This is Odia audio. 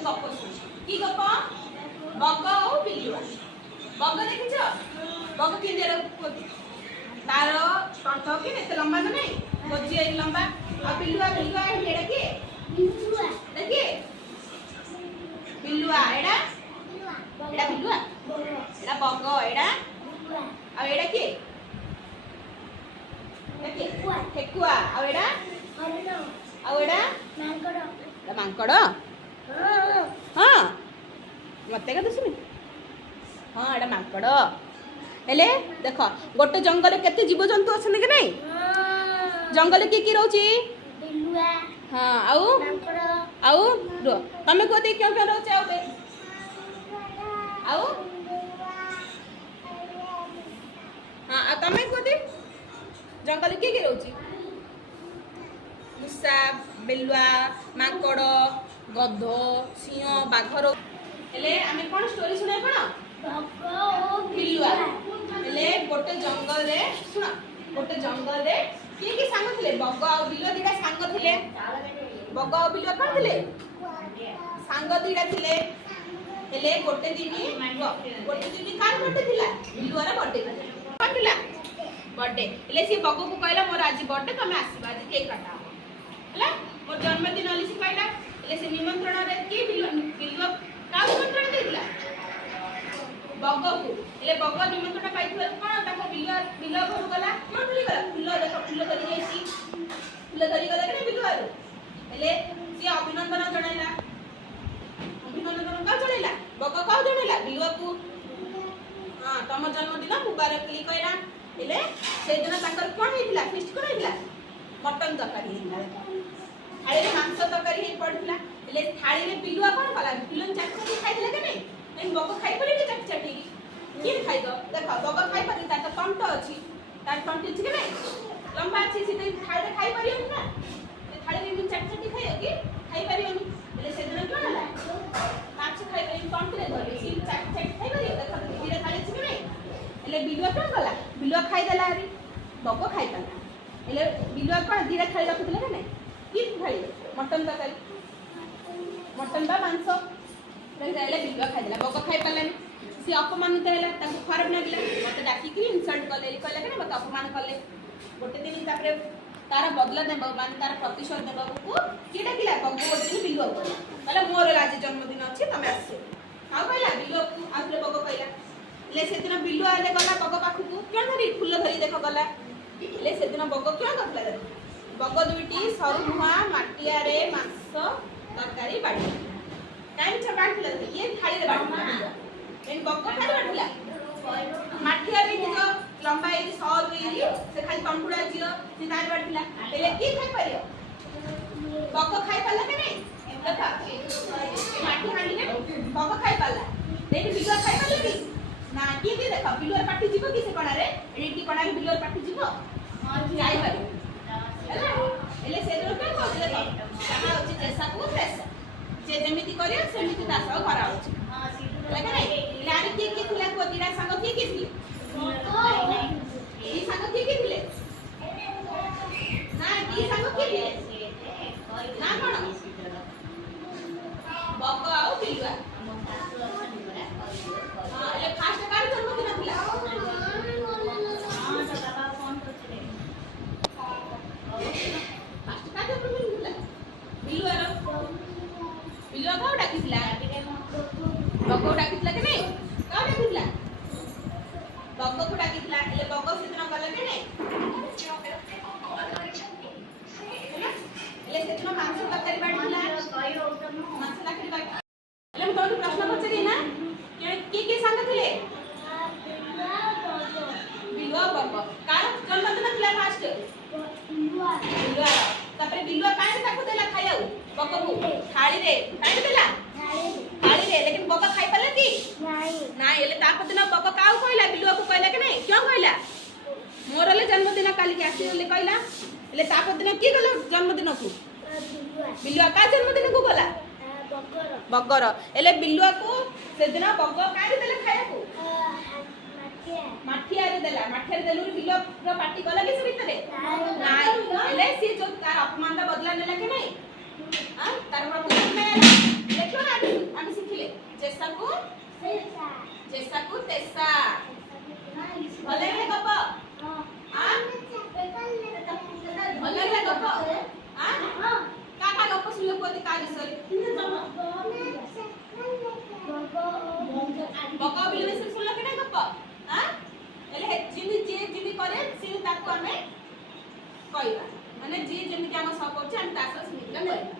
ଗୋଟେ ଗପ ଶୁଣିଛି। କି ଗପ? ବଗ ଆଉ ବିଲୁଆ। ବଗ ଦେଖିଛ? ବଗ କେମିତି ତାର ତଣ୍ଟ କି ଏତେ ଲମ୍ବା ନା ନାହିଁ, ଗୋଜି ଏଇ ଲମ୍ବା। ଆଉ ବିଲୁଆ ବିଲୁଆ ଏଇଟା କିଏ? ବିଲୁଆ ଏଇଟା କିଏ? ବିଲୁଆ ଏଇଟା ଏଇଟା ବିଲୁଆ, ଏଇଟା ବଗ, ଏଇଟା ଆଉ ଏଇଟା କିଏ? ଠେକୁଆ। ଆଉ ଏଇଟା ଆଉ ଏଇଟା ମାଙ୍କଡ। ହଁ ମତେ କଥା ଶୁଣି। ହଁ ଏଇଟା ମାଙ୍କଡ। ହେଲେ ଦେଖ ଗୋଟେ ଜଙ୍ଗଲରେ କେତେ ଜୀବଜନ୍ତୁ ଅଛନ୍ତି କି ନାଇଁ? ଜଙ୍ଗଲରେ କିଏ କିଏ ରହୁଛି? ହଁ ଆଉ ରୁହ ତମେ କୁହ ଦେଇ କେଉଁ କେଉଁ ରହୁଛି? ଆଉ ହଁ ଆଉ ତମେ କୁହ ଦେଇ ଜଙ୍ଗଲରେ କିଏ କିଏ ରହୁଛି? ମୂଷା, ବିଲୁଆ, ମାଙ୍କଡ, ଗଧ, ସିଂହ, ବାଘ ରହୁଛି। ହେଲେ ଆମେ କଣ ଷ୍ଟୋରି ଶୁଣିବା? କଣ ବିଲୁଆ। ହେଲେ ଗୋଟେ ଜଙ୍ଗଲରେ ଶୁଣ, ଗୋଟେ ଜଙ୍ଗଲରେ କିଏ କିଏ ସାଙ୍ଗ ଥିଲେ? ବଗ ଆଉ ବିଲୁଆ ଦିଟା ସାଙ୍ଗ ଥିଲେ। ବଗ ଆଉ ବିଲୁଆ କଣ ଥିଲେ? ସାଙ୍ଗ ଦିଟା ଥିଲେ। ହେଲେ ଗୋଟେ ଦିନ କାହାର ବର୍ଥଡେ ଥିଲା? ବିଲୁଆର ବର୍ଥଡେ ଥିଲା। ବର୍ଥଡେ ହେଲେ ସେ ବଗକୁ କହିଲା ମୋର ଆଜି ବର୍ଥଡେ, ତମେ ଆସିବ, ଆଜି କେକ୍ କାଟା ହବ ହେଲା। ମୋର ଜନ୍ମଦିନ ବୋଲି ସେ କହିଲା। ହେଲେ ସେ ନିମନ୍ତ୍ରଣରେ କିଏ? ବିଲୁଆ କାହାକୁ ନିମନ୍ତ୍ରଣ ଦେଇଥିଲା? ବଗକୁ। ହେଲେ ବଗ ନିମନ୍ତ୍ରଣ ପାଇଥିବାରୁ କଣ ତାଙ୍କ ବିଲୁଆ ଘରକୁ ଗଲା। କଣ ଧରି ଗଲା? ଫୁଲ ଧରି ଯାଇଛି। ଫୁଲ ଧରି ଗଲା କି ବିଲୁଆରୁ। ହେଲେ ସିଏ ଅଭିନନ୍ଦନ ଜଣାଇଲା। ଅଭିନନ୍ଦନ କାହା ଜଣାଇଲା? ବଗ କାହାକୁ ଜଣାଇଲା? ବିଲୁଆକୁ। ହଁ ତମ ଜନ୍ମଦିନ ମୁବାରକ ବୋଲି କହିଲା। ହେଲେ ସେଇଦିନ ତାଙ୍କର କଣ ହେଇଥିଲା? ଫିଷ୍ଟ କଣ ହେଇଥିଲା? ମଟନ ତରକାରୀ ହେଇଥିଲା। ଥାଳିରେ ମାଂସ ତରକାରୀ ହେଇ ପଡିଥିଲା। ହେଲେ ଥାଳିରେ ବିଲୁଆ କଣ କଲା? ବିଲୁଆ ଚାଟି ଚାଟି ଖାଇଥିଲା କି ନାଇଁ? ବଗ ଖାଇପାରିବ ଚାଟି ଚାଟିକି? କିଏ ଖାଇଦ? ଦେଖ ବଗ ଖାଇପାରି, ତାର ତ ତଣ୍ଟ ଅଛି, ତାର ତଣ୍ଟି ଅଛି କି ନାଇଁ? ଲମ୍ବା ଅଛି, ସେ ଥାଳିରେ ଖାଇପାରିବନି ନା। ସେ ଥାଳିରେ ଏମିତି ଚାଟି ଚାଟି ଖାଇବ କି? ଖାଇପାରିବନି। ହେଲେ ସେଦିନ କଣ ହେଲା? ମାଛ ଖାଇପାରିବନି, ତଣ୍ଟିରେ ଧରିବ, ସେ ଚାଟି ଚାଟି ଖାଇପାରିବ? ଦେଖ ଦିଟା ଥାଳି ଅଛି କି ନାଇଁ? ହେଲେ ବିଲୁଆ କଣ କଲା? ବିଲୁଆ ଖାଇଦେଲା। ଆରି ବଗ ଖାଇପାରିଲା। ହେଲେ ବିଲୁଆ କଣ ଦିଟା ଥାଳି ରଖିଥିଲା କି ନାଇଁ? କି ଥାଳି? ମଟନ ତରକାରୀ, ମଟନ ବା ମାଂସ। ହେଲେ ବିଲୁଆ ଖାଇଦେଲା, ବଗ ଖାଇପାରିଲାନି। ସିଏ ଅପମାନିତ ହେଲା, ତାଙ୍କୁ ଖରାପ ଲାଗିଲା। ମତେ ଡାକିକି ଇନସଲ୍ଟ କଲେ, କହିଲା କି ମତେ ଅପମାନ କଲେ। ଗୋଟେ ଦିନ ତାପରେ ତାର ବଦଲା ଦେବାକୁ, ମାନେ ତାର ପ୍ରତିଶୋଧ ଦେବାକୁ କିଏ ଡାକିଲା? ବଗ ଗୋଟେ ଦିନ ବିଲୁଆକୁ କହିଲା ମୋର ଆଜି ଜନ୍ମଦିନ ଅଛି, ତମେ ଆସିବ। ଆଉ କହିଲା ବିଲୁଆକୁ। ଆଉ ଥରେ ବଗ କହିଲା। ହେଲେ ସେଦିନ ବିଲୁଆ ହେଲେ ଗଲା ବଗ ପାଖକୁ, କଣ ଧରି? ଫୁଲ ଧରି ଦେଖ ଗଲା। ହେଲେ ସେଦିନ ବଗ କଣ କରିଥିଲା? ଦେଖ ବଗ ଦୁଇଟି ସରୁ ମୁହାଁ ମାଟିଆରେ ମାଂସ ତରକାରୀ ବାଢିଲା। କାହିଁକି ବାଢିଥିଲା? ଇଏ ଥାଳିରେ ବାଢିଥିଲା। ବଗ ଖାଲି ବାଢିଥିଲା ମାଠିଆରେ, ଲମ୍ବା ହେଇକି ସରୁ ହେଇକି ସେ ଖାଲି ତଣ୍ଟୁଡା ଝିଅ, ସେ ତାରି ବାଢିଥିଲା। ହେଲେ କିଏ ଖାଇପାରିବ? ବଗ ଖାଇପାରିଲା କି ନାଇଁ? ଦେଖ ମାଟି ହାଣ୍ଡିରେ ବଗ ଖାଇପାରିଲା। ବିଲୁଆ ଖାଇପାରିଲା କି ନା? କିଏ କିଏ? ଦେଖ ବିଲୁଆର ପାଟି ଯିବ କି ସେ କଣାରେ? ଏଠି କଣାରେ ବିଲୁଆର ପାଟି ଯିବ? ଯାଇପାରିବ ହେଲା। ହେଲେ ସେଦିନ କଣ କହୁଛି? ଦେଖ ତାହା ହଉଛି ଚେସାକୁ ଫ୍ରେଶା, ସେ ଯେମିତି କରିବ ସେମିତି ତା ସହ କରାହଉଛି। କିଏ କିଏ ଥିଲା? ଦିଟା ସାଙ୍ଗ କିଏ କିଏ ଥିଲେ? ଦି ସାଙ୍ଗ କିଏ କିଏ ଥିଲେ? ନା ଦି ସାଙ୍ଗ କିଏ ଥିଲେ? ନା କଣ? ବଗ ଆଉ ବିଲୁଆ। ହେଲେ ଫାଷ୍ଟ କାହାର ଜନ୍ମଦିନ ଥିଲା? ବିଲୁଆର। ବିଲୁଆ କାହାକୁ ଡାକିଥିଲା? ବଗକୁ ଡାକିଥିଲା କି ନାଇଁ? କାହାକୁ ଡାକିଥିଲା? ବଗକୁ ଡାକିଥିଲା। ହେଲେ ବଗ ସେଦିନ ଗଲା କି ନାଇଁ? ହେଲେ ସେଦିନ ମାଂସ ତରକାରୀ ବାଢିଥିଲା। ମାଂସ ତରକାରୀ ହେଲେ ମୁଁ ତମକୁ ପ୍ରଶ୍ନ ପଚାରି ନା, କିଏ କିଏ ସାଙ୍ଗ ଥିଲେ? ବିଲୁଆ ବଗ। କାହାର ଜନ୍ମଦିନ ଥିଲା ଫାଷ୍ଟ? ବିଲୁଆର। ତାପରେ ବିଲୁଆ କାହିଁକି ତାକୁ ଦେଲା ଖାଇବାକୁ? ବଗକୁ ଥାଳିରେ। କାହିଁକି ଦେଲା? ଥାଳିରେ। ଲେକିନ ବଗ ଖାଇପାରିଲା କି ନାଇଁ? ହେଲେ ତାପ ଦିନ ବଗ କାହାକୁ କହିଲା? ବିଲୁଆକୁ କହିଲା କି ନାଇଁ? କ୍यों କହିଲା? ମୋର ହେଲେ ଜନ୍ମଦିନ କାଲିକି ଆସିବ ବୋଲି କହିଲା। ହେଲେ ତାପ ଦିନ କିଏ ଗଲା ଜନ୍ମଦିନକୁ? ବିଲୁଆ। କାହା ଜନ୍ମଦିନକୁ ଗଲା? ବଗର। ହେଲେ ବିଲୁଆକୁ ସେଦିନ ବଗ କାହିଁକି ଦେଲା ଖାଇବାକୁ? ମାଠିଆରେ ଦେଲା। ମାଠିଆରେ ଦେଲୁ ବିଲୁଆର ପାଟି ଗଲା କି ସେ ଭିତରେ? ନାଇଁ। ହେଲେ ସିଏ ଯୋଉ ତାର ଅପମାନର ବଦଲା ନେଲା କି ନାଇଁ? ତାର ପ୍ରତିଶୋଧ ନେଲା। ଦେଖିବ ନା को जैसा को तैसा भले ले गप हां भले ले गप हां का गप सुन को का विषय बका बिले से सुन के गप हां एले जिनि जे जिनि करे से ताको हमें कहबा माने जे जेमि के हम सब करछ हम तास स्मित ले कहबा